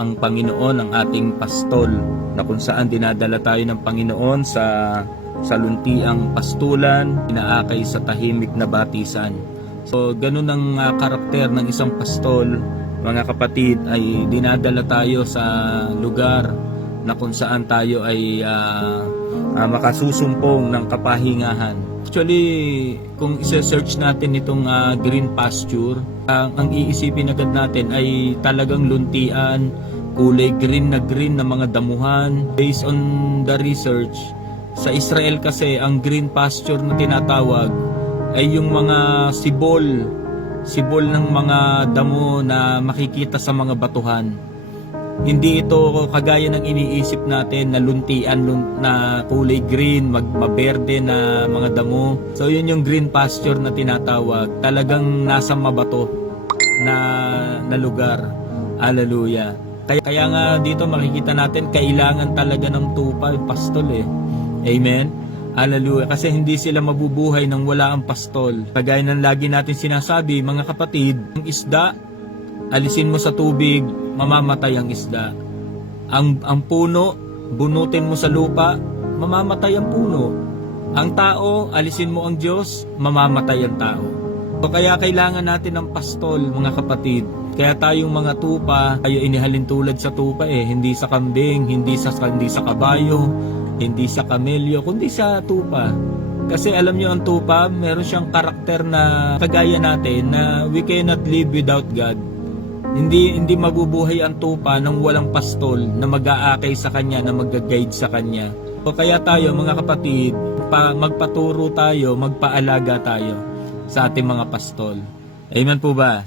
ang Panginoon ang ating pastol, na kung saan dinadala tayo ng Panginoon sa luntiang pastulan, inaakay sa tahimik na batisan. So ganun ang karakter ng isang pastol, mga kapatid, ay dinadala tayo sa lugar na kung saan tayo ay makasusumpong ng kapahingahan. Actually, kung isa-search natin itong green pasture, ang iisipin agad natin ay talagang luntian, kulay green na mga damuhan. Based on the research, sa Israel kasi ang green pasture na tinatawag ay yung mga sibol ng mga damo na makikita sa mga batuhan. Hindi ito kagaya ng iniisip natin na luntian na kulay green, maberde na mga damo. So yun yung green pasture na tinatawag. Talagang nasa mabato na lugar. Hallelujah. Kaya nga dito makikita natin kailangan talaga ng tupa, pastol eh. Amen. Hallelujah. Kasi hindi sila mabubuhay nang wala ang pastol. Kagaya ng lagi natin sinasabi, mga kapatid, ang isda, alisin mo sa tubig, mamamatay ang isda. Ang puno, bunutin mo sa lupa, mamamatay ang puno. Ang tao, alisin mo ang Diyos, mamamatay ang tao. So kaya kailangan natin ng pastol, mga kapatid. Kaya tayong mga tupa, tayo inihalin tulad sa tupa hindi sa kambing, hindi sa kabayo, hindi sa kamelyo, kundi sa tupa. Kasi alam nyo, ang tupa, meron siyang karakter na kagaya natin na we cannot live without God. Hindi mabubuhay ang tupa nang walang pastol na mag-aakay sa kanya, na mag-guide sa kanya. So kaya tayo mga kapatid, magpaturo tayo, magpaalaga tayo sa ating mga pastol. Amen po ba?